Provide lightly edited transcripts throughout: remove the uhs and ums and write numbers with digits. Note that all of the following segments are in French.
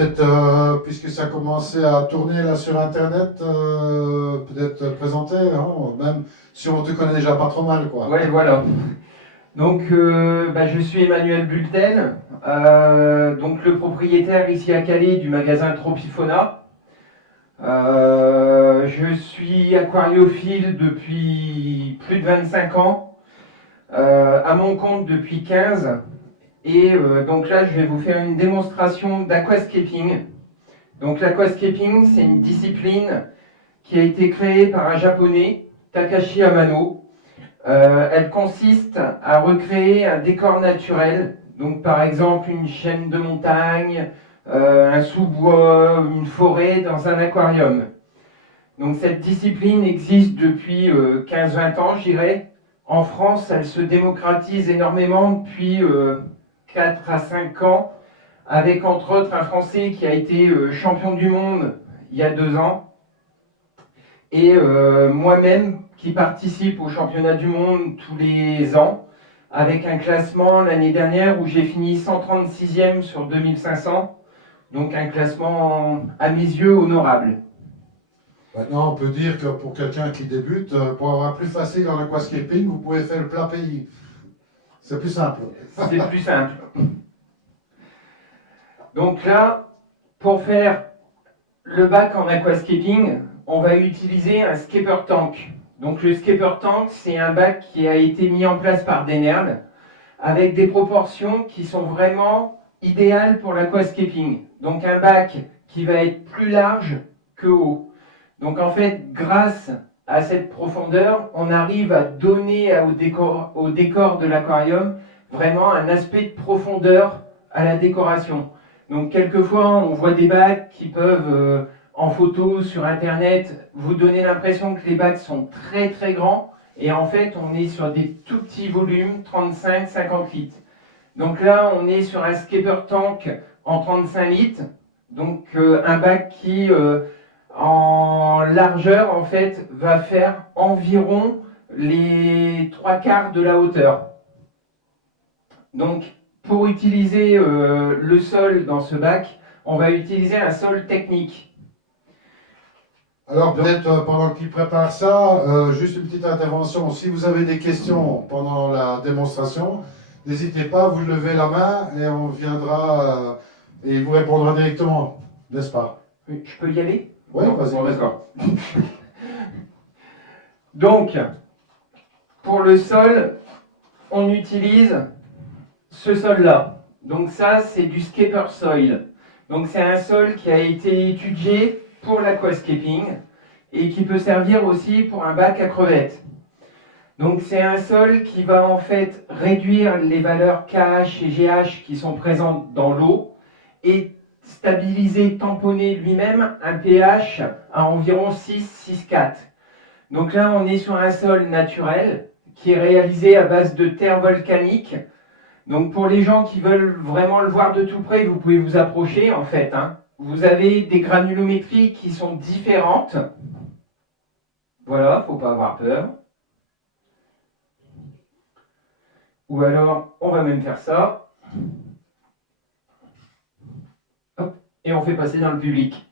peut-être, puisque ça a commencé à tourner là sur Internet, peut-être te présenter, hein, même si on te connaît déjà pas trop mal, quoi. Ouais, voilà. Donc, je suis Emmanuel Bulten, donc le propriétaire ici à Calais du magasin Tropifona. Je suis aquariophile depuis plus de 25 ans, à mon compte depuis 15. Et donc là, je vais vous faire une démonstration d'aquascaping. Donc l'aquascaping, c'est une discipline qui a été créée par un japonais, Takashi Amano. Elle consiste à recréer un décor naturel, donc par exemple une chaîne de montagne, un sous-bois, une forêt dans un aquarium. Donc cette discipline existe depuis 15-20 ans, je dirais. En France, elle se démocratise énormément depuis 4 à 5 ans, avec entre autres un Français qui a été champion du monde il y a 2 ans, et moi-même qui participe au championnat du monde tous les ans, avec un classement l'année dernière où j'ai fini 136e sur 2500, donc un classement à mes yeux honorable. Maintenant, on peut dire que pour quelqu'un qui débute, pour avoir plus facile dans l'aquascaping, vous pouvez faire le plat pays. C'est plus simple. C'est plus simple. Donc là, pour faire le bac en aquascaping, on va utiliser un skipper tank. Donc le skipper tank, c'est un bac qui a été mis en place par Denerl avec des proportions qui sont vraiment idéales pour l'aquascaping. Donc un bac qui va être plus large que haut. Donc en fait, grâce à cette profondeur, on arrive à donner au décor de l'aquarium vraiment un aspect de profondeur à la décoration. Donc quelquefois, on voit des bacs qui peuvent, en photo sur Internet, vous donner l'impression que les bacs sont très très grands. Et en fait, on est sur des tout petits volumes, 35-50 litres. Donc là, on est sur un skipper tank en 35 litres. Donc un bac qui, en largeur, en fait, va faire environ les 3/4 de la hauteur. Donc, pour utiliser le sol dans ce bac, on va utiliser un sol technique. Alors peut-être pendant qu'il prépare ça, juste une petite intervention. Si vous avez des questions pendant la démonstration, n'hésitez pas à vous lever la main et on viendra et il vous répondra directement, n'est-ce pas? Je peux y aller? Oui, Non, vas-y. bon, d'accord. Donc, pour le sol, on utilise ce sol-là. Donc ça, c'est du skipper soil. Donc c'est un sol qui a été étudié pour l'aquascaping et qui peut servir aussi pour un bac à crevettes. Donc c'est un sol qui va en fait réduire les valeurs KH et GH qui sont présentes dans l'eau et stabiliser, tamponner lui-même un pH à environ 6-6,4. Donc là, on est sur un sol naturel qui est réalisé à base de terre volcanique. Donc pour les gens qui veulent vraiment le voir de tout près, vous pouvez vous approcher en fait. Vous avez des granulométries qui sont différentes. Voilà, faut pas avoir peur. Ou alors, on va même faire ça. Hop, et on fait passer dans le public.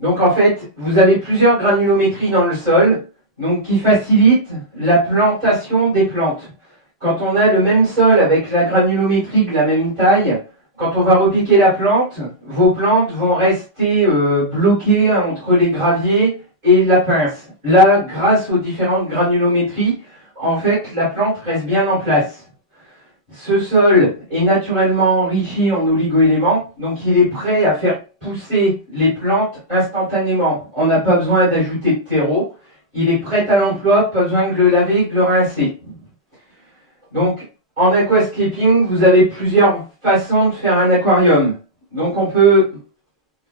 Donc en fait, vous avez plusieurs granulométries dans le sol, donc qui facilitent la plantation des plantes. Quand on a le même sol avec la granulométrie de la même taille, quand on va repiquer la plante, vos plantes vont rester bloquées entre les graviers et la pince. Là, grâce aux différentes granulométries, en fait, la plante reste bien en place. Ce sol est naturellement enrichi en oligoéléments, donc il est prêt à faire pousser les plantes instantanément. On n'a pas besoin d'ajouter de terreau. Il est prêt à l'emploi, pas besoin de le laver, de le rincer. Donc, en aquascaping, vous avez plusieurs façons de faire un aquarium. Donc, on peut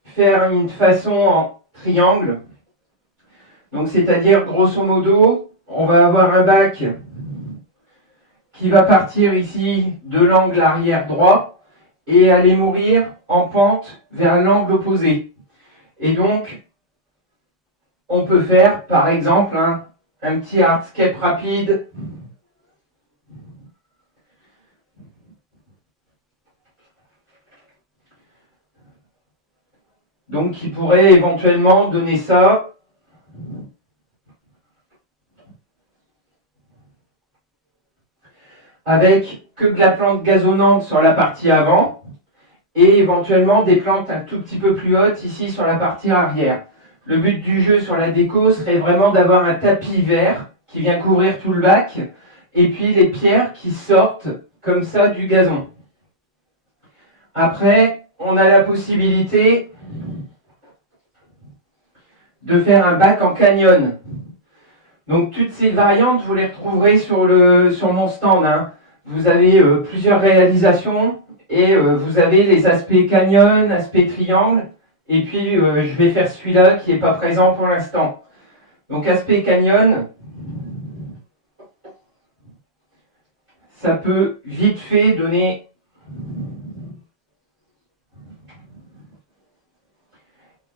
faire une façon en triangle. Donc, c'est-à-dire, grosso modo, on va avoir un bac qui va partir ici de l'angle arrière droit et aller mourir en pente vers l'angle opposé. Et donc, on peut faire, par exemple, un petit hardscape rapide. donc qui pourrait éventuellement donner ça. Avec que de la plante gazonnante sur la partie avant et éventuellement des plantes un tout petit peu plus hautes ici sur la partie arrière. Le but du jeu sur la déco serait vraiment d'avoir un tapis vert qui vient couvrir tout le bac et puis les pierres qui sortent comme ça du gazon. Après, on a la possibilité de faire un bac en canyon. Donc toutes ces variantes, vous les retrouverez sur mon stand, hein. Vous avez plusieurs réalisations et vous avez les aspects canyon, aspects triangle, et puis je vais faire celui-là qui n'est pas présent pour l'instant. Donc aspect canyon, ça peut vite fait donner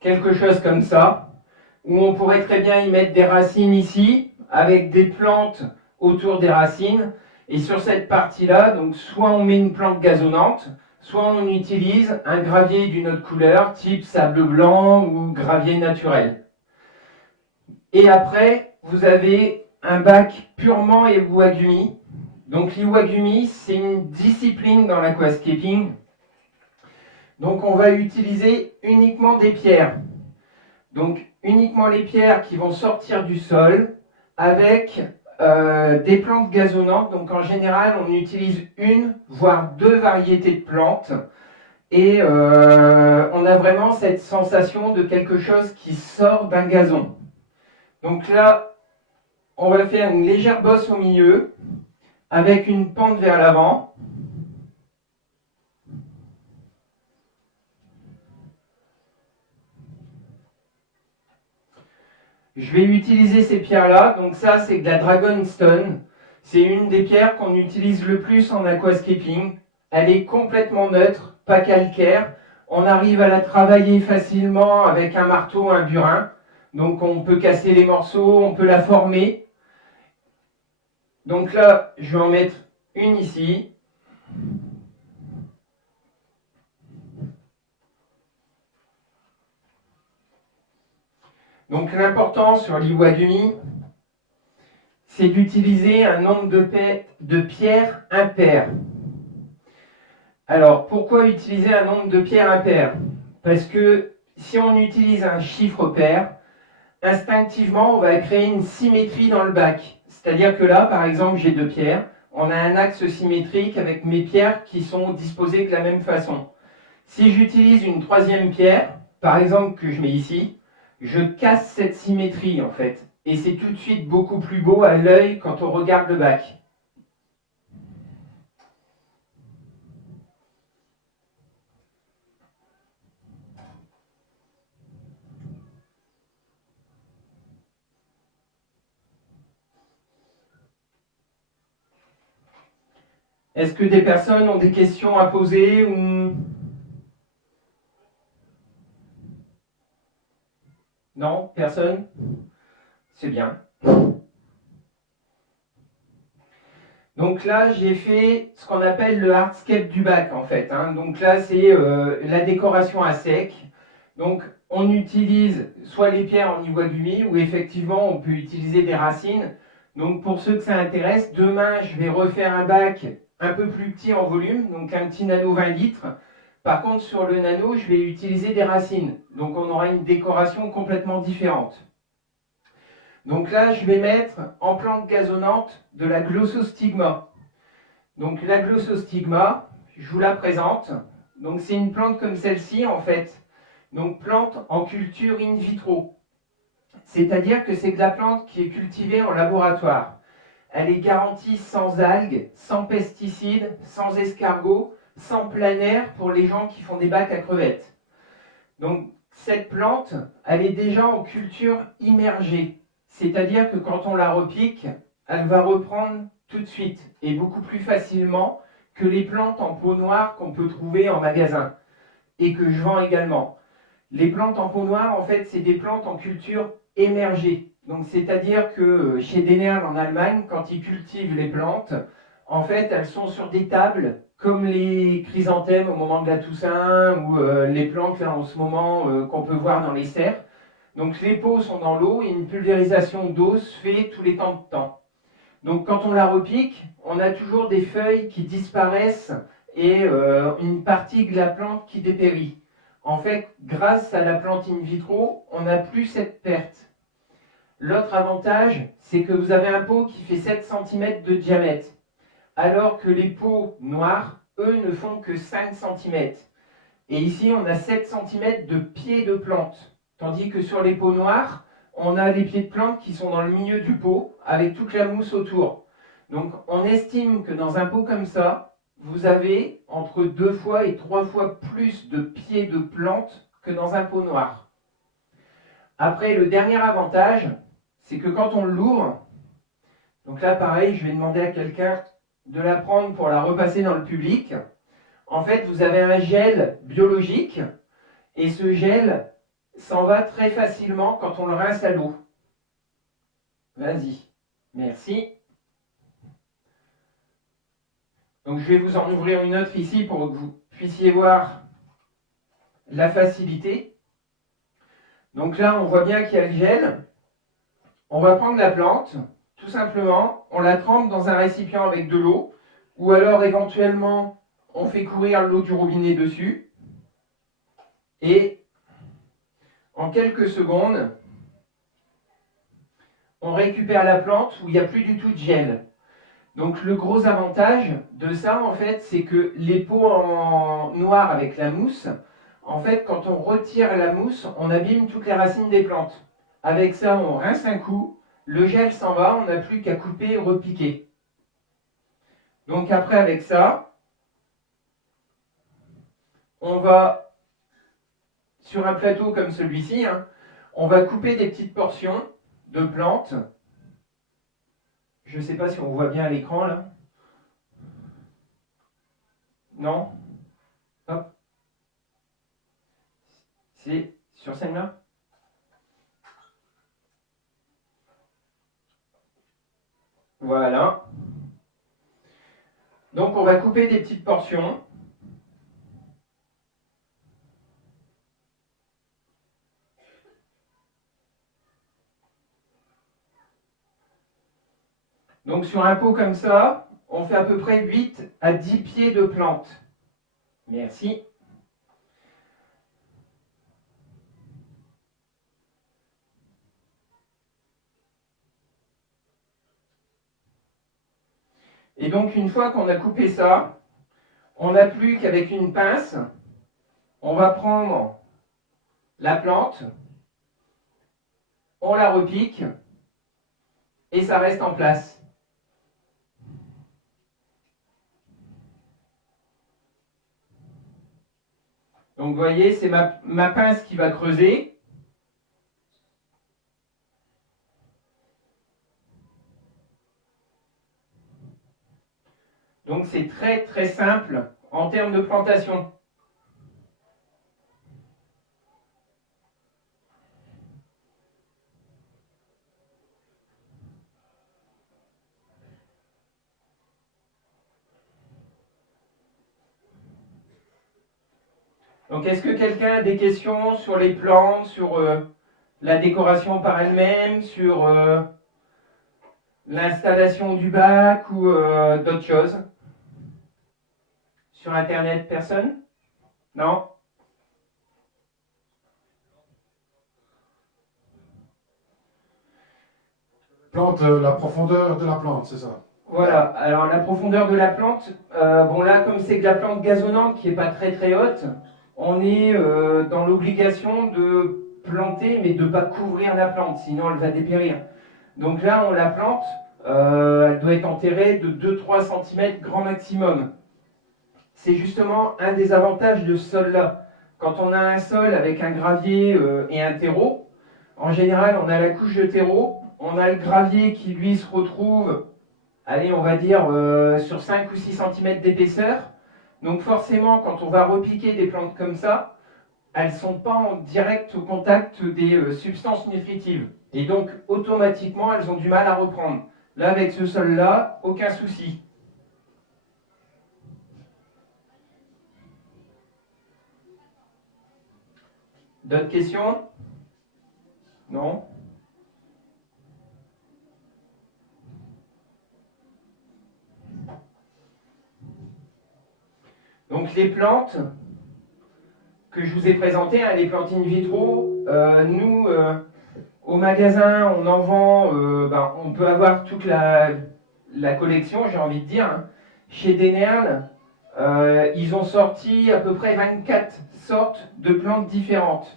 quelque chose comme ça, où on pourrait très bien y mettre des racines ici, avec des plantes autour des racines. Et sur cette partie-là, donc soit on met une plante gazonnante, soit on utilise un gravier d'une autre couleur, type sable blanc ou gravier naturel. Et après, vous avez un bac purement Iwagumi. Donc l'Iwagumi, c'est une discipline dans l'aquascaping. Donc on va utiliser uniquement des pierres. Donc uniquement les pierres qui vont sortir du sol avec des plantes gazonnantes. Donc en général, on utilise une, voire deux variétés de plantes. Et on a vraiment cette sensation de quelque chose qui sort d'un gazon. Donc là, on va faire une légère bosse au milieu avec une pente vers l'avant. Je vais utiliser ces pierres-là. Donc ça, c'est de la Dragonstone. C'est une des pierres qu'on utilise le plus en aquascaping. Elle est complètement neutre, pas calcaire. On arrive à la travailler facilement avec un marteau, un burin. Donc on peut casser les morceaux, on peut la former. Donc là, je vais en mettre une ici. Donc l'important sur l'Iwagumi, c'est d'utiliser un nombre de pierres impair. Alors pourquoi utiliser un nombre de pierres impair? Parce que si on utilise un chiffre pair, instinctivement on va créer une symétrie dans le bac. C'est-à-dire que là, par exemple, j'ai deux pierres, on a un axe symétrique avec mes pierres qui sont disposées de la même façon. Si j'utilise une troisième pierre, par exemple que je mets ici, je casse cette symétrie en fait. Et c'est tout de suite beaucoup plus beau à l'œil quand on regarde le bac. Est-ce que des personnes ont des questions à poser ou... Non, personne? C'est bien. Donc là, j'ai fait ce qu'on appelle le hardscape du bac, en fait, hein. Donc là, c'est la décoration à sec. Donc, on utilise soit les pierres en Iwagumi, ou effectivement, on peut utiliser des racines. Donc, pour ceux que ça intéresse, demain, je vais refaire un bac un peu plus petit en volume, donc un petit nano 20 litres. Par contre, sur le nano, je vais utiliser des racines. Donc, on aura une décoration complètement différente. Donc là, je vais mettre en plante gazonnante de la glossostigma. Donc la glossostigma, je vous la présente. Donc c'est une plante comme celle-ci en fait. Donc plante en culture in vitro. C'est-à-dire que c'est de la plante qui est cultivée en laboratoire. Elle est garantie sans algues, sans pesticides, sans escargots, sans planaire pour les gens qui font des bacs à crevettes. Donc cette plante, elle est déjà en culture immergée. C'est-à-dire que quand on la repique, elle va reprendre tout de suite et beaucoup plus facilement que les plantes en pot noir qu'on peut trouver en magasin et que je vends également. Les plantes en pot noir, en fait, c'est des plantes en culture émergée. Donc, c'est-à-dire que chez Dennerl en Allemagne, quand ils cultivent les plantes, En fait, elles sont sur des tables, comme les chrysanthèmes au moment de la Toussaint, ou les plantes là en ce moment qu'on peut voir dans les serres. Donc les pots sont dans l'eau et une pulvérisation d'eau se fait tous les temps de temps. Donc quand on la repique, on a toujours des feuilles qui disparaissent et une partie de la plante qui dépérit. En fait, grâce à la plante in vitro, on n'a plus cette perte. L'autre avantage, c'est que vous avez un pot qui fait 7 cm de diamètre, alors que les pots noirs, eux, ne font que 5 cm. Et ici, on a 7 cm de pieds de plante, tandis que sur les pots noirs, on a les pieds de plante qui sont dans le milieu du pot, avec toute la mousse autour. Donc on estime que dans un pot comme ça, vous avez entre 2 fois et 3 fois plus de pieds de plante que dans un pot noir. Après, le dernier avantage, c'est que quand on l'ouvre, donc là pareil, je vais demander à quelqu'un de la prendre pour la repasser dans le public. En fait, vous avez un gel biologique, et ce gel s'en va très facilement quand on le rince à l'eau. Vas-y. Merci. Donc je vais vous en ouvrir une autre ici pour que vous puissiez voir la facilité. Donc là, on voit bien qu'il y a le gel. On va prendre la plante, tout simplement, on la trempe dans un récipient avec de l'eau, ou alors éventuellement, on fait courir l'eau du robinet dessus. Et en quelques secondes, on récupère la plante où il n'y a plus du tout de gel. Donc le gros avantage de ça, en fait, c'est que les pots en noir avec la mousse, en fait, quand on retire la mousse, on abîme toutes les racines des plantes. Avec ça, on rince un coup, le gel s'en va, on n'a plus qu'à couper et repiquer. Donc après, avec ça, on va, sur un plateau comme celui-ci, on va couper des petites portions de plantes. Je ne sais pas si on voit bien à l'écran là. Non? Hop. C'est sur celle-là? Voilà. Donc on va couper des petites portions. Donc sur un pot comme ça, on fait à peu près 8 à 10 pieds de plante. Merci. Et donc une fois qu'on a coupé ça, on n'a plus qu'avec une pince, on va prendre la plante, on la repique et ça reste en place. Donc vous voyez, c'est ma pince qui va creuser. Donc c'est très très simple en termes de plantation. Donc est-ce que quelqu'un a des questions sur les plantes, sur la décoration par elle-même, sur l'installation du bac ou d'autres choses? Sur Internet, personne? Non? Plante, la profondeur de la plante, c'est ça? Voilà, alors la profondeur de la plante, bon là comme c'est de la plante gazonnante qui n'est pas très très haute, on est dans l'obligation de planter mais de ne pas couvrir la plante, sinon elle va dépérir. Donc là on la plante, elle doit être enterrée de 2-3 cm grand maximum. C'est justement un des avantages de ce sol-là. Quand on a un sol avec un gravier et un terreau, en général on a la couche de terreau, on a le gravier qui lui se retrouve, allez, on va dire sur 5 ou 6 cm d'épaisseur. Donc forcément, quand on va repiquer des plantes comme ça, elles ne sont pas en direct contact des substances nutritives. Et donc, automatiquement, elles ont du mal à reprendre. Là, avec ce sol-là, aucun souci. D'autres questions? Non? Donc les plantes que je vous ai présentées, hein, les plantes in vitro, nous, au magasin, on en vend, on peut avoir toute la collection, j'ai envie de dire, hein. Chez Denerl, ils ont sorti à peu près 24 sortes de plantes différentes.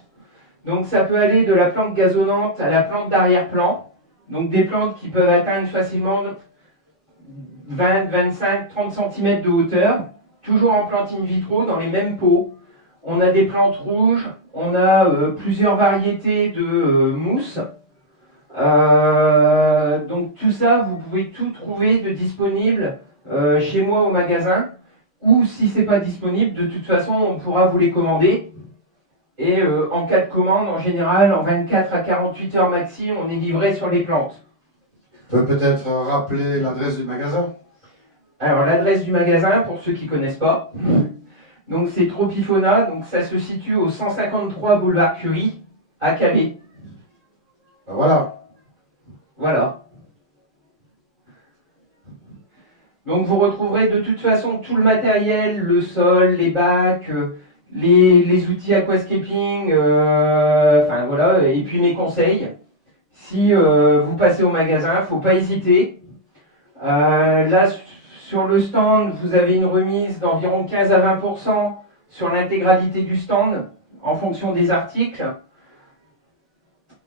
Donc ça peut aller de la plante gazonnante à la plante d'arrière-plan. Donc des plantes qui peuvent atteindre facilement 20, 25, 30 cm de hauteur. Toujours en plante in vitro, dans les mêmes pots. On a des plantes rouges, on a plusieurs variétés de mousse. Donc tout ça, vous pouvez tout trouver de disponible chez moi au magasin. Ou si ce n'est pas disponible, de toute façon, on pourra vous les commander. Et en cas de commande, en général, en 24 à 48 heures maxi, on est livré sur les plantes. Tu peux peut-être rappeler l'adresse du magasin? Alors l'adresse du magasin, pour ceux qui ne connaissent pas, donc c'est Tropifona, donc ça se situe au 153 boulevard Curie, à Calais. Ben voilà. Voilà. Donc vous retrouverez de toute façon tout le matériel, le sol, les bacs, les outils aquascaping, enfin voilà, et puis mes conseils. Si vous passez au magasin, il ne faut pas hésiter. Là, sur le stand, vous avez une remise d'environ 15 à 20% sur l'intégralité du stand, en fonction des articles.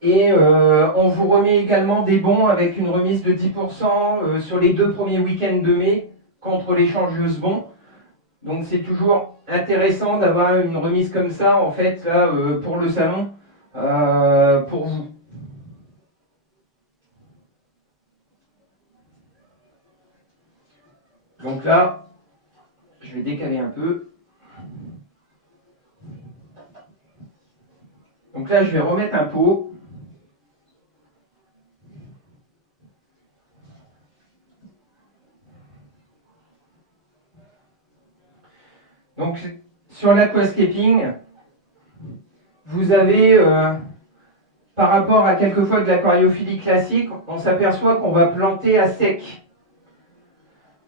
Et on vous remet également des bons avec une remise de 10% sur les 2 premiers week-ends de mai contre l'échangeuse bons. Donc c'est toujours intéressant d'avoir une remise comme ça, en fait, là, pour le salon, pour vous. Donc là, je vais décaler un peu. Donc là, je vais remettre un pot. Donc sur l'aquascaping, vous avez, par rapport à quelquefois de l'aquariophilie classique, on s'aperçoit qu'on va planter à sec.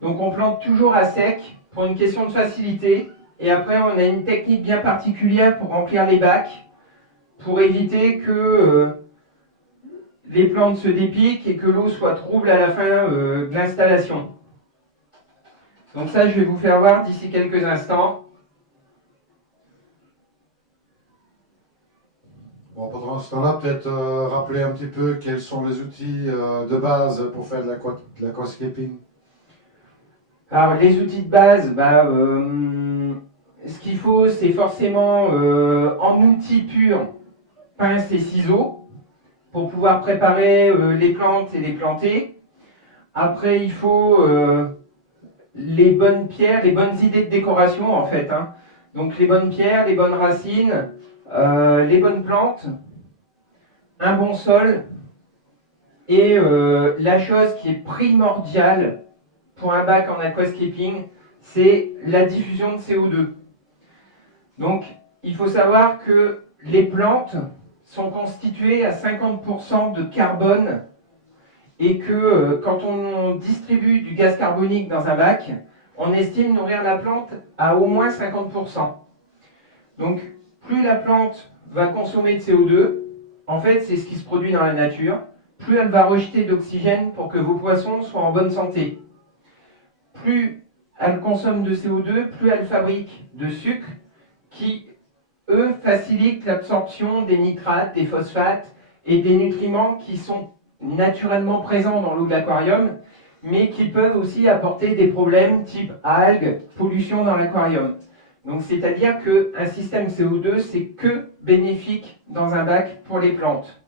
Donc on plante toujours à sec pour une question de facilité. Et après, on a une technique bien particulière pour remplir les bacs, pour éviter que les plantes se dépiquent et que l'eau soit trouble à la fin de l'installation. Donc ça, je vais vous faire voir d'ici quelques instants. Bon, pendant ce temps-là, peut-être rappeler un petit peu quels sont les outils de base pour faire de l'aquascaping. Alors les outils de base, ce qu'il faut, c'est forcément en outils purs, pince et ciseaux, pour pouvoir préparer les plantes et les planter. Après, il faut les bonnes pierres, les bonnes idées de décoration en fait, hein. Donc les bonnes pierres, les bonnes racines, les bonnes plantes, un bon sol et la chose qui est primordiale pour un bac en aquascaping, c'est la diffusion de CO2. Donc il faut savoir que les plantes sont constituées à 50% de carbone et que quand on distribue du gaz carbonique dans un bac, on estime nourrir la plante à au moins 50%. Donc plus la plante va consommer de CO2, en fait c'est ce qui se produit dans la nature, plus elle va rejeter d'oxygène pour que vos poissons soient en bonne santé. Plus elle consomme de CO2, plus elle fabrique de sucre qui, eux, facilitent l'absorption des nitrates, des phosphates et des nutriments qui sont naturellement présents dans l'eau de l'aquarium, mais qui peuvent aussi apporter des problèmes type algues, pollution dans l'aquarium. Donc c'est-à-dire qu'un système CO2, c'est que bénéfique dans un bac pour les plantes.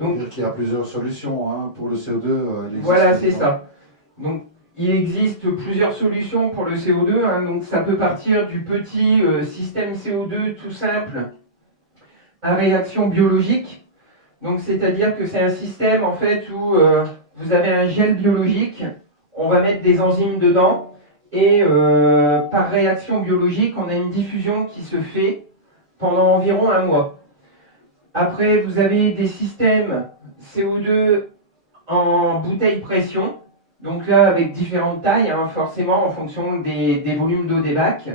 Donc il y a plusieurs solutions hein, pour le CO2. Voilà, c'est ça. Donc il existe plusieurs solutions pour le CO2. Hein, donc ça peut partir du petit système CO2 tout simple à réaction biologique. Donc c'est-à-dire que c'est un système en fait où vous avez un gel biologique, on va mettre des enzymes dedans et par réaction biologique, on a une diffusion qui se fait pendant environ un mois. Après, vous avez des systèmes CO2 en bouteille pression, donc là avec différentes tailles, hein, forcément en fonction des volumes d'eau des bacs.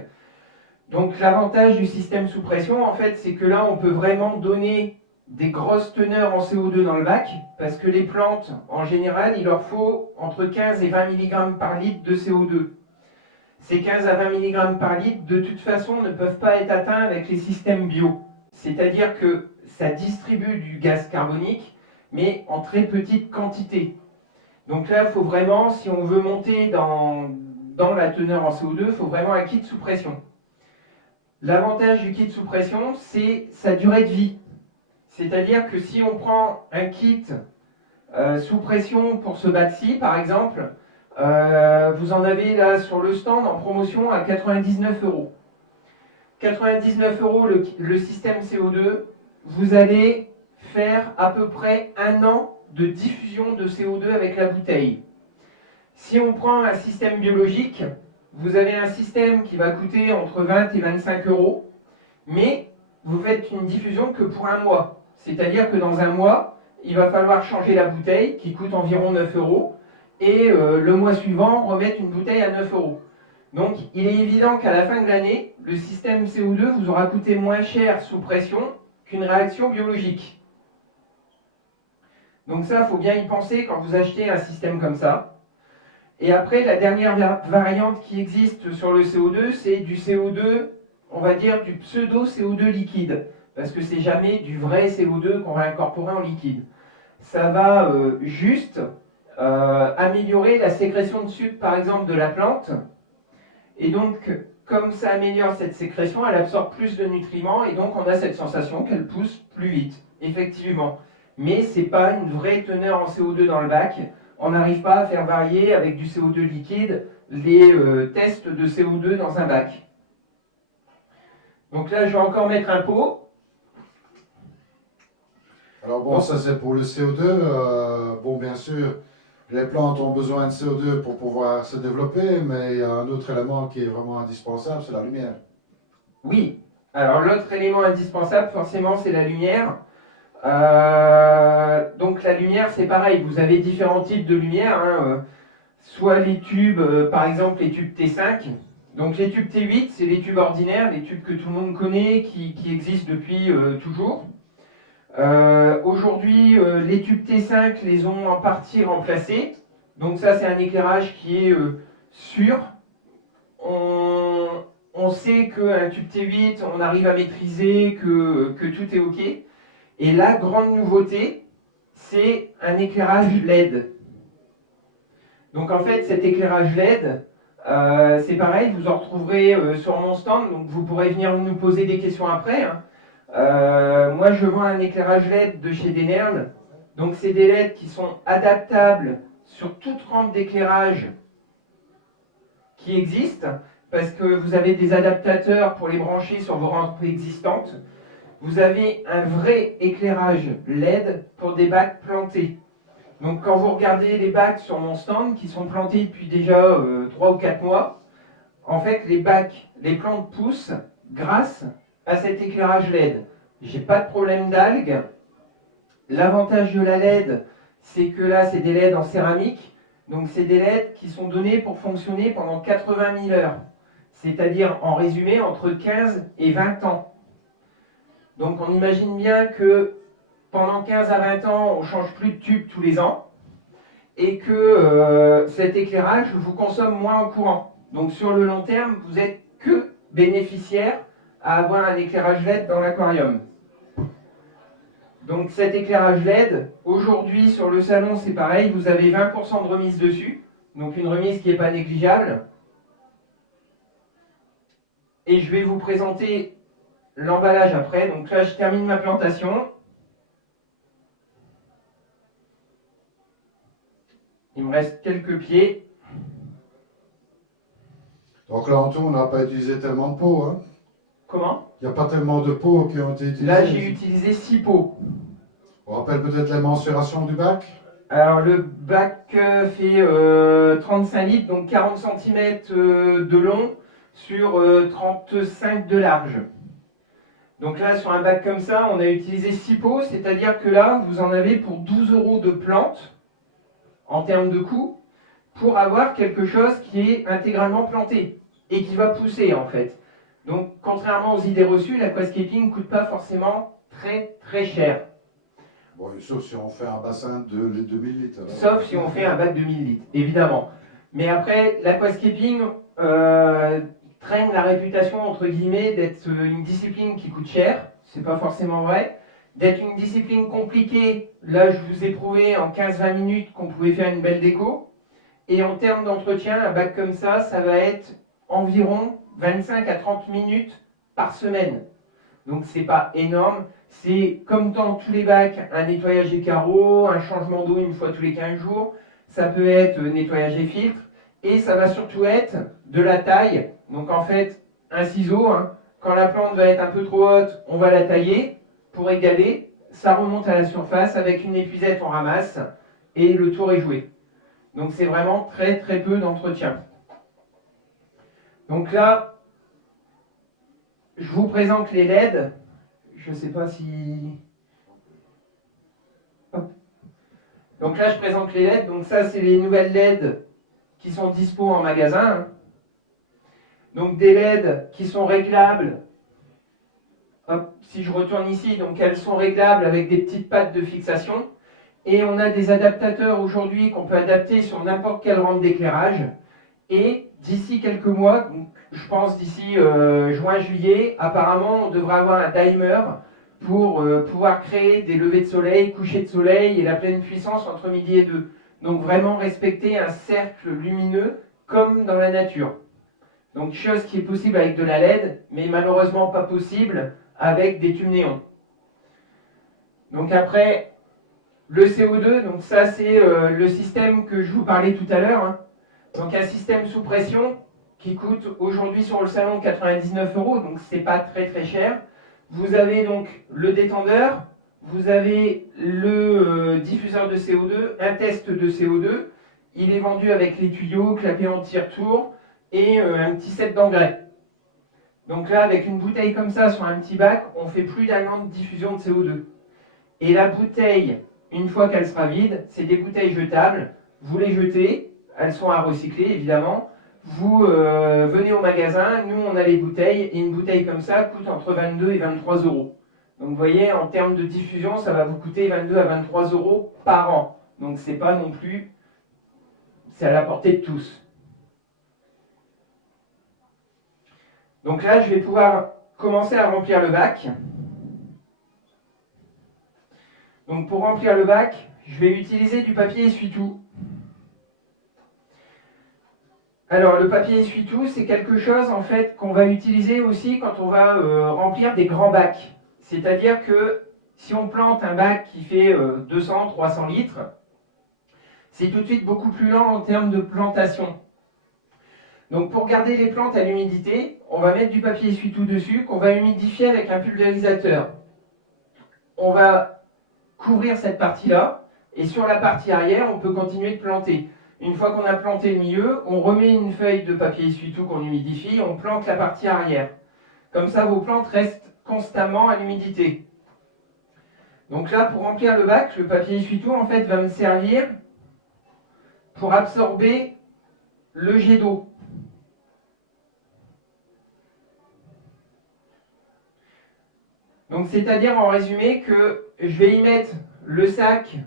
Donc l'avantage du système sous pression, en fait, c'est que là, on peut vraiment donner des grosses teneurs en CO2 dans le bac, parce que les plantes, en général, il leur faut entre 15 et 20 mg par litre de CO2. Ces 15 à 20 mg par litre, de toute façon, ne peuvent pas être atteints avec les systèmes bio. C'est-à-dire que ça distribue du gaz carbonique, mais en très petite quantité. Donc là, il faut vraiment, si on veut monter dans la teneur en CO2, il faut vraiment un kit sous pression. L'avantage du kit sous pression, c'est sa durée de vie. C'est-à-dire que si on prend un kit sous pression pour ce bac-ci, par exemple, vous en avez là sur le stand en promotion à 99 euros. 99 euros le système CO2, vous allez faire à peu près un an de diffusion de CO2 avec la bouteille. Si on prend un système biologique, vous avez un système qui va coûter entre 20 et 25 euros, mais vous faites une diffusion que pour un mois. C'est-à-dire que dans un mois, il va falloir changer la bouteille qui coûte environ 9 euros et le mois suivant remettre une bouteille à 9 euros. Donc il est évident qu'à la fin de l'année, le système CO2 vous aura coûté moins cher sous pression qu'une réaction biologique. Donc ça, il faut bien y penser quand vous achetez un système comme ça. Et après, la dernière variante qui existe sur le CO2, c'est du CO2, on va dire du pseudo-CO2 liquide, parce que c'est jamais du vrai CO2 qu'on va incorporer en liquide. Ça va juste améliorer la sécrétion de sucre, par exemple, de la plante. Et donc, comme ça améliore cette sécrétion, elle absorbe plus de nutriments, et donc on a cette sensation qu'elle pousse plus vite, effectivement. Mais ce n'est pas une vraie teneur en CO2 dans le bac. On n'arrive pas à faire varier avec du CO2 liquide les tests de CO2 dans un bac. Donc là, je vais encore mettre un pot. Alors bon, ça c'est pour le CO2. Bon, bien sûr, les plantes ont besoin de CO2 pour pouvoir se développer, mais il y a un autre élément qui est vraiment indispensable, c'est la lumière. Oui. Alors l'autre élément indispensable, forcément, c'est la lumière. Donc la lumière, c'est pareil. Vous avez différents types de lumière, hein. Soit les tubes, par exemple les tubes T5. Donc les tubes T8, c'est les tubes ordinaires, les tubes que tout le monde connaît, qui existent depuis toujours. Aujourd'hui, les tubes T5 les ont en partie remplacés. Donc ça, c'est un éclairage qui est sûr. On sait qu'un tube T8, on arrive à maîtriser, que tout est OK. Et la grande nouveauté, c'est un éclairage LED. Donc en fait, cet éclairage LED, c'est pareil, vous en retrouverez sur mon stand, donc vous pourrez venir nous poser des questions après, hein. Moi, je vends un éclairage LED de chez Denern. Donc c'est des LED qui sont adaptables sur toute rampe d'éclairage qui existe, parce que vous avez des adaptateurs pour les brancher sur vos rampes existantes. Vous avez un vrai éclairage LED pour des bacs plantés. Donc quand vous regardez les bacs sur mon stand, qui sont plantés depuis déjà 3 ou 4 mois, en fait les bacs, les plantes poussent grâce à cet éclairage LED. J'ai pas de problème d'algues. L'avantage de la LED, c'est que là c'est des LED en céramique, donc c'est des LED qui sont donnés pour fonctionner pendant 80 000 heures, c'est-à-dire en résumé entre 15 et 20 ans. Donc on imagine bien que pendant 15 à 20 ans, on ne change plus de tube tous les ans, et que cet éclairage vous consomme moins en courant. Donc sur le long terme, vous n'êtes que bénéficiaire à avoir un éclairage LED dans l'aquarium. Donc cet éclairage LED, aujourd'hui sur le salon c'est pareil, vous avez 20% de remise dessus, donc une remise qui n'est pas négligeable. Et je vais vous présenter l'emballage après. Donc là je termine ma plantation. Il me reste quelques pieds. Donc là en tout, on n'a pas utilisé tellement de pots, hein. Comment ? Il n'y a pas tellement de pots qui ont été utilisés. Là j'ai utilisé 6 pots. On rappelle peut-être les mensurations du bac. Alors le bac fait 35 litres, donc 40 cm de long sur 35 de large. Donc là, sur un bac comme ça, on a utilisé 6 pots, c'est-à-dire que là, vous en avez pour 12 € de plantes, en termes de coût, pour avoir quelque chose qui est intégralement planté et qui va pousser en fait. Donc contrairement aux idées reçues, l'aquascaping ne coûte pas forcément très très cher. Bon, sauf si on fait un bassin de 2000 litres. Alors. Sauf si on fait un bac de 1000 litres, évidemment. Mais après, l'aquascaping traîne la réputation, entre guillemets, d'être une discipline qui coûte cher. C'est pas forcément vrai. D'être une discipline compliquée, là je vous ai prouvé en 15-20 minutes qu'on pouvait faire une belle déco. Et en termes d'entretien, un bac comme ça va être environ 25 à 30 minutes par semaine. Donc c'est pas énorme. C'est comme dans tous les bacs, un nettoyage des carreaux, un changement d'eau une fois tous les 15 jours. Ça peut être nettoyage des filtres. Et ça va surtout être de la taille. Donc en fait, un ciseau, hein, quand la plante va être un peu trop haute, on va la tailler pour égaler. Ça remonte à la surface, avec une épuisette on ramasse et le tour est joué. Donc c'est vraiment très très peu d'entretien. Donc là, je vous présente les LED. Je ne sais pas si... Hop. Donc là, je présente les LED. Donc ça, c'est les nouvelles LED qui sont dispo en magasin. Donc des LED qui sont réglables. Hop, si je retourne ici, donc elles sont réglables avec des petites pattes de fixation. Et on a des adaptateurs aujourd'hui qu'on peut adapter sur n'importe quelle rampe d'éclairage. Et d'ici quelques mois, donc je pense d'ici juin-juillet, apparemment on devra avoir un timer pour pouvoir créer des levées de soleil, couchers de soleil et la pleine puissance entre midi et 2. Donc vraiment respecter un cercle lumineux comme dans la nature. Donc chose qui est possible avec de la LED, mais malheureusement pas possible avec des tubes néons. Donc après, le CO2, donc ça c'est le système que je vous parlais tout à l'heure. Hein. Donc un système sous pression qui coûte aujourd'hui sur le salon 99 €, donc c'est pas très très cher. Vous avez donc le détendeur, vous avez le diffuseur de CO2, un test de CO2. Il est vendu avec les tuyaux, clapet anti-retour et un petit set d'engrais. Donc là, avec une bouteille comme ça sur un petit bac, on fait plus d'un an de diffusion de CO2. Et la bouteille, une fois qu'elle sera vide, c'est des bouteilles jetables. Vous les jetez, elles sont à recycler évidemment. Vous venez au magasin, nous on a les bouteilles, et une bouteille comme ça coûte entre 22 et 23 €. Donc vous voyez, en termes de diffusion, ça va vous coûter 22 à 23 € par an. Donc c'est pas non plus, c'est à la portée de tous. Donc là, je vais pouvoir commencer à remplir le bac. Donc pour remplir le bac, je vais utiliser du papier essuie-tout. Alors le papier essuie-tout, c'est quelque chose en fait qu'on va utiliser aussi quand on va remplir des grands bacs. C'est-à-dire que si on plante un bac qui fait 200-300 litres, c'est tout de suite beaucoup plus lent en termes de plantation. Donc pour garder les plantes à l'humidité, on va mettre du papier essuie-tout dessus qu'on va humidifier avec un pulvérisateur. On va couvrir cette partie-là et sur la partie arrière, on peut continuer de planter. Une fois qu'on a planté le milieu, on remet une feuille de papier essuie-tout qu'on humidifie, on plante la partie arrière. Comme ça, vos plantes restent constamment à l'humidité. Donc là, pour remplir le bac, le papier essuie-tout en fait va me servir pour absorber le jet d'eau. Donc c'est-à-dire en résumé que je vais y mettre le sac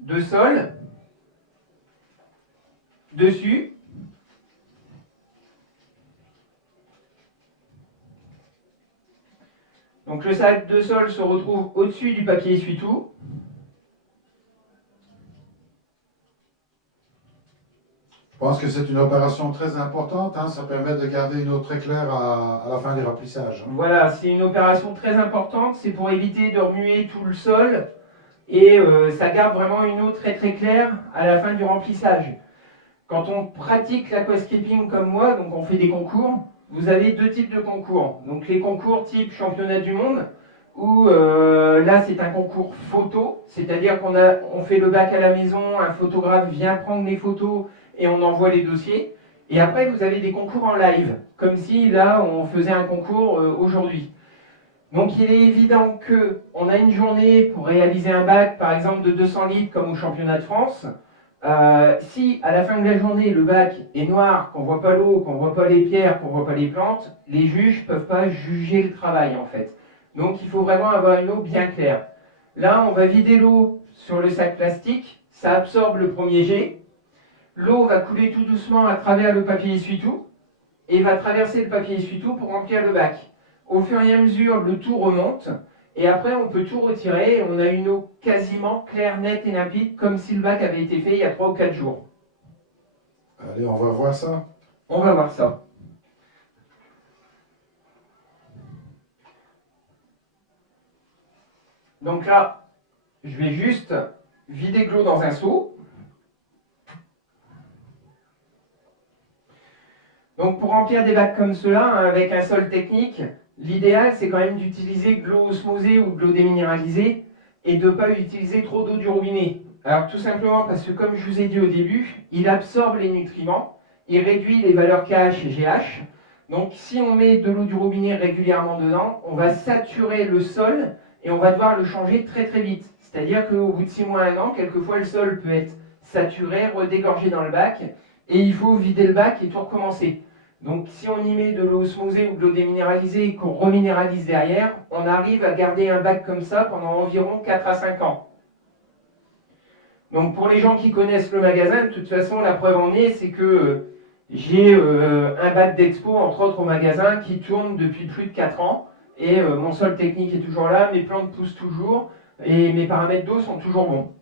de sol dessus. Donc le sac de sol se retrouve au-dessus du papier essuie-tout. Je pense que c'est une opération très importante, hein, ça permet de garder une eau très claire à la fin du remplissage. Voilà, c'est une opération très importante, c'est pour éviter de remuer tout le sol et ça garde vraiment une eau très très claire à la fin du remplissage. Quand on pratique l'aquascaping comme moi, donc on fait des concours, vous avez deux types de concours. Donc les concours type championnat du monde, où là c'est un concours photo, c'est-à-dire qu'on fait le bac à la maison, un photographe vient prendre les photos et on envoie les dossiers. Et après, vous avez des concours en live, comme si là, on faisait un concours aujourd'hui. Donc il est évident qu'on a une journée pour réaliser un bac, par exemple, de 200 litres comme au championnat de France. Si à la fin de la journée, le bac est noir, qu'on ne voit pas l'eau, qu'on ne voit pas les pierres, qu'on ne voit pas les plantes, les juges ne peuvent pas juger le travail en fait. Donc il faut vraiment avoir une eau bien claire. Là, on va vider l'eau sur le sac plastique, ça absorbe le premier jet. L'eau va couler tout doucement à travers le papier essuie-tout et va traverser le papier essuie-tout pour remplir le bac. Au fur et à mesure, le tout remonte et après on peut tout retirer et on a une eau quasiment claire, nette et limpide comme si le bac avait été fait il y a 3 ou 4 jours. Allez, on va voir ça. On va voir ça. Donc là, je vais juste vider de l'eau dans un seau. Donc pour remplir des bacs comme cela, hein, avec un sol technique, l'idéal c'est quand même d'utiliser de l'eau osmosée ou de l'eau déminéralisée et de ne pas utiliser trop d'eau du robinet. Alors tout simplement parce que comme je vous ai dit au début, il absorbe les nutriments, il réduit les valeurs KH et GH. Donc si on met de l'eau du robinet régulièrement dedans, on va saturer le sol et on va devoir le changer très très vite. C'est-à-dire qu'au bout de 6 mois, 1 an, quelquefois le sol peut être saturé, redégorgé dans le bac et il faut vider le bac et tout recommencer. Donc si on y met de l'eau osmosée ou de l'eau déminéralisée et qu'on reminéralise derrière, on arrive à garder un bac comme ça pendant environ 4 à 5 ans. Donc pour les gens qui connaissent le magasin, de toute façon la preuve en est, c'est que j'ai un bac d'expo entre autres au magasin qui tourne depuis plus de 4 ans et mon sol technique est toujours là, mes plantes poussent toujours et mes paramètres d'eau sont toujours bons.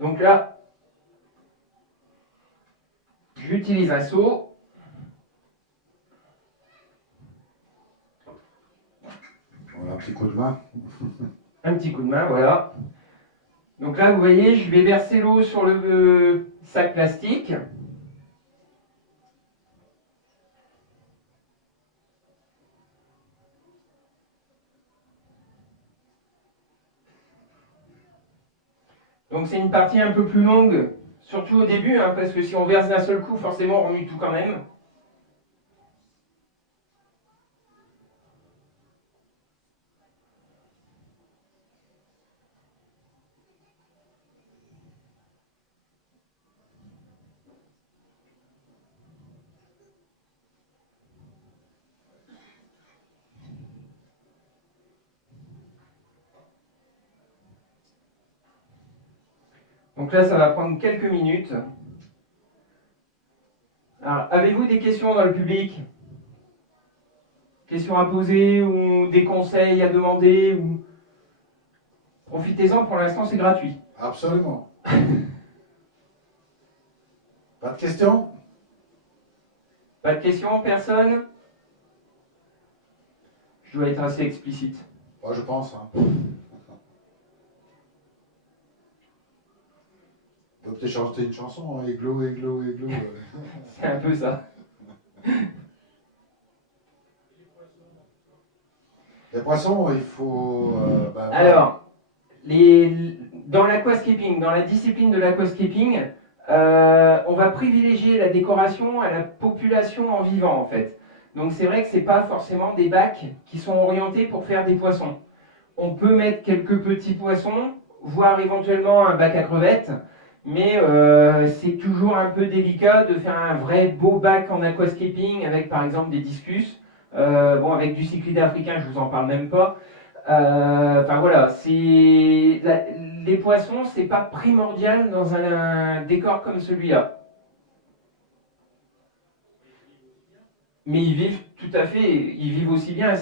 Donc là, j'utilise un seau. Voilà, un petit coup de main. Un petit coup de main, voilà. Donc là, vous voyez, je vais verser l'eau sur le sac plastique. Donc c'est une partie un peu plus longue, surtout au début, hein, parce que si on verse d'un seul coup, forcément on remue tout quand même. Donc là, ça va prendre quelques minutes. Alors, avez-vous des questions dans le public? Questions à poser ou des conseils à demander ou... Profitez-en, pour l'instant c'est gratuit. Absolument. Pas de questions? Pas de questions, personne? Je dois être assez explicite. Moi, je pense. Hein. On peut peut-être chanter une chanson, hein, Églo, églo, églo. C'est un peu ça. Les poissons, il faut... ben, Alors, dans l'aquascaping, dans la discipline de l'aquascaping, on va privilégier la décoration à la population en vivant en fait. Donc c'est vrai que ce n'est pas forcément des bacs qui sont orientés pour faire des poissons. On peut mettre quelques petits poissons, voire éventuellement un bac à crevettes, mais c'est toujours un peu délicat de faire un vrai beau bac en aquascaping avec par exemple des discus. Bon, avec du cyclide africain, je vous en parle même pas. Enfin voilà, les poissons, c'est pas primordial dans un décor comme celui-là. Mais ils vivent tout à fait, ils vivent aussi bien,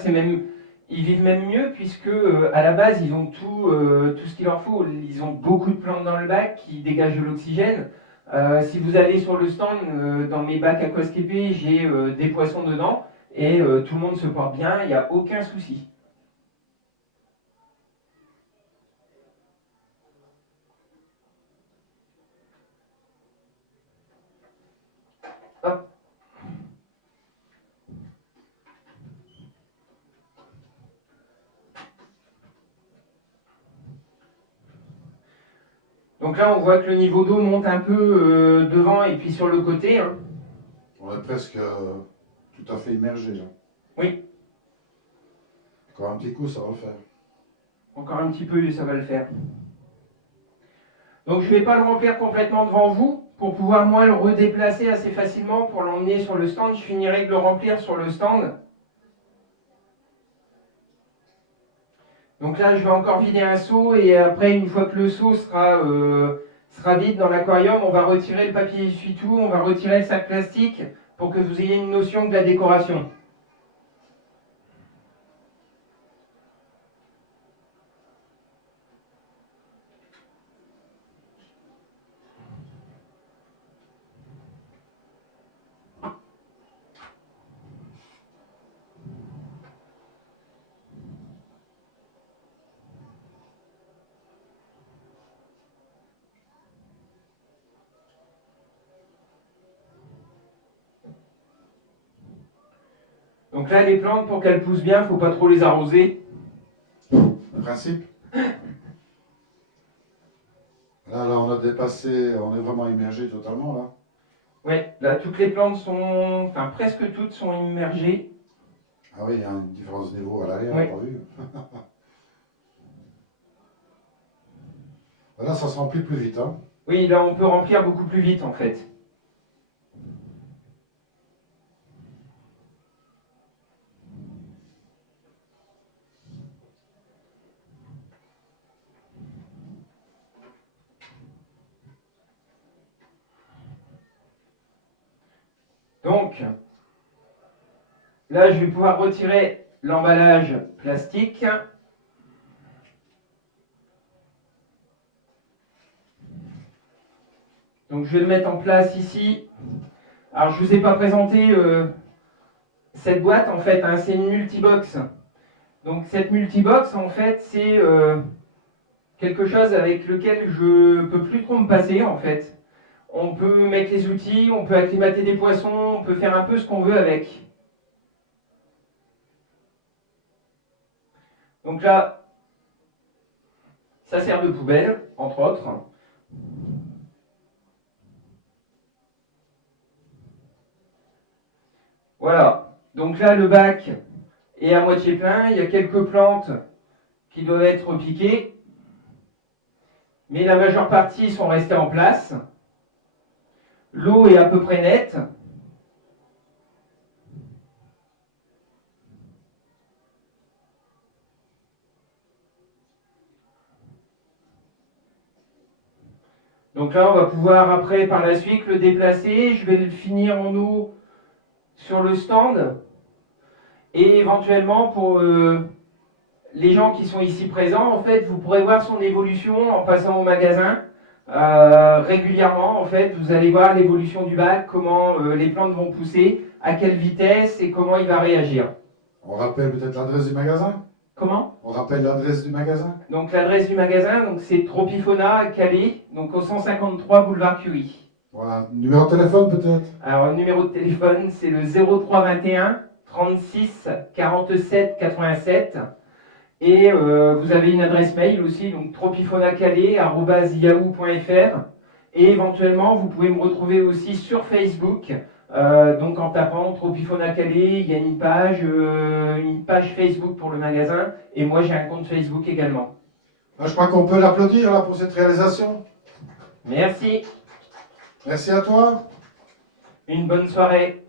ils vivent même mieux puisque à la base ils ont tout ce qu'il leur faut. Ils ont beaucoup de plantes dans le bac qui dégagent de l'oxygène. Si vous allez sur le stand, dans mes bacs aquascapés, j'ai des poissons dedans et tout le monde se porte bien, il n'y a aucun souci. Hop. Donc là, on voit que le niveau d'eau monte un peu devant et puis sur le côté. Hein. On est presque tout à fait immergé là. Oui. Encore un petit coup, ça va le faire. Encore un petit peu et ça va le faire. Donc je ne vais pas le remplir complètement devant vous. Pour pouvoir moi le redéplacer assez facilement pour l'emmener sur le stand, je finirai de le remplir sur le stand. Donc là, je vais encore vider un seau et après, une fois que le seau sera vide dans l'aquarium, on va retirer le papier essuie-tout, on va retirer le sac plastique pour que vous ayez une notion de la décoration. Donc là, les plantes, pour qu'elles poussent bien, il ne faut pas trop les arroser. Principe. Là, on a dépassé, on est vraiment immergé totalement là. Oui, là, toutes les plantes sont, enfin presque toutes sont immergées. Ah oui, il y a une différence de niveau à l'arrière, Oui. on n'a pas vu. Là, ça se remplit plus vite. Hein. Oui, là, on peut remplir beaucoup plus vite en fait. Donc, là, je vais pouvoir retirer l'emballage plastique. Donc, je vais le mettre en place ici. Alors, je ne vous ai pas présenté cette boîte, en fait, hein, c'est une multibox. Donc, cette multibox, en fait, c'est quelque chose avec lequel je ne peux plus trop me passer, en fait. On peut mettre les outils, on peut acclimater des poissons, on peut faire un peu ce qu'on veut avec. Donc là, ça sert de poubelle, entre autres. Voilà. Donc là, le bac est à moitié plein. Il y a quelques plantes qui doivent être piquées. Mais la majeure partie sont restées en place. L'eau est à peu près nette. Donc là, on va pouvoir après, par la suite, le déplacer. Je vais le finir en eau sur le stand. Et éventuellement, pour les gens qui sont ici présents, en fait, vous pourrez voir son évolution en passant au magasin. Régulièrement, en fait, vous allez voir l'évolution du bac, comment les plantes vont pousser, à quelle vitesse et comment il va réagir. On rappelle peut-être l'adresse du magasin? Comment? On rappelle l'adresse du magasin? Donc l'adresse du magasin, donc c'est Tropifona à Calais, donc au 153 boulevard Curie. Voilà, numéro de téléphone peut-être? Alors le numéro de téléphone, c'est le 0321 36 47 87. Et vous avez une adresse mail aussi, donc tropifonacalais@yahoo.fr. Et éventuellement, vous pouvez me retrouver aussi sur Facebook. Donc en tapant Tropifona Calais, il y a une page Facebook pour le magasin. Et moi, j'ai un compte Facebook également. Je crois qu'on peut l'applaudir là pour cette réalisation. Merci. Merci à toi. Une bonne soirée.